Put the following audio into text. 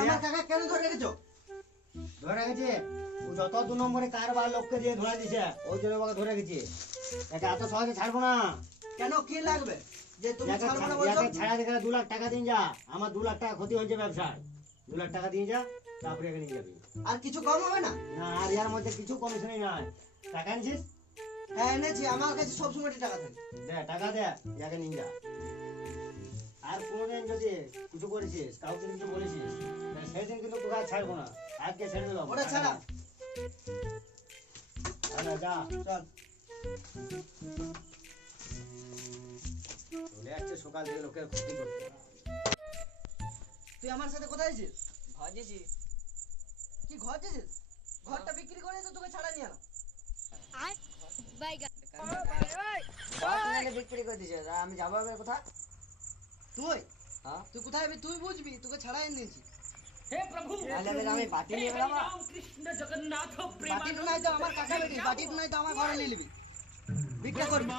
আমার কাকা কেন ধরে রেখেছো? ধরে রেখেছে ও যত 2 নম্বরে কারবার লোককে দিয়ে ধরে দিছে ওই জন্য ওকে ধরে রেখেছে। একে এত সহজে ছাড়বো না। কেন কি লাগবে যে তুমি একে ছাড়বো না বলছো? ছাড়া দেখে 2 লাখ টাকা দিন যা। আমার 2 লাখ টাকা ক্ষতি হয়েছে ব্যবসায়। 2 লাখ টাকা দিয়ে যা, তারপরে এখানে নিয়ে যাবি। আর কিছু কম হবে না? না, আর এর মধ্যে কিছু কমিশনই নাই। টাকা নিছিস? হ্যাঁ এনেছি, আমার কাছে সবসময় টাকা থাকে। দে টাকা দে, একে নিয়ে যা। আর কোনোদিন যদি কিছু করেছিস, কাউকে কিছু বলেছিস, সেদিন কিন্তু তোকে আর ছাড়বো না। আজকে ছেড়ে দিলাম। ওটা ছাড়া যা চল। চলে যাচ্ছে সকাল থেকে লোকের ক্ষতি করতে। তুই আমার সাথে কোথায় আছিস? ঘর যেছি। কি ঘর যেছিস? ঘরটা বিক্রি করে তো তোকে ছাড়া নিয়ে এলাম। বিক্রি করে দিছে, আমি যাবো এবার কোথা? তুই হ্যাঁ তুই কোথায় যাবি তুই বুঝবি, তোকে ছাড়াই নিয়েছি। আমি বাটি নিয়ে গেলাম। বাটিটা নাই তো আমার কাকা বেটি, বাটিটা নাই তো আমার ঘরে নিয়ে নিবি, ভিক্ষা করবি।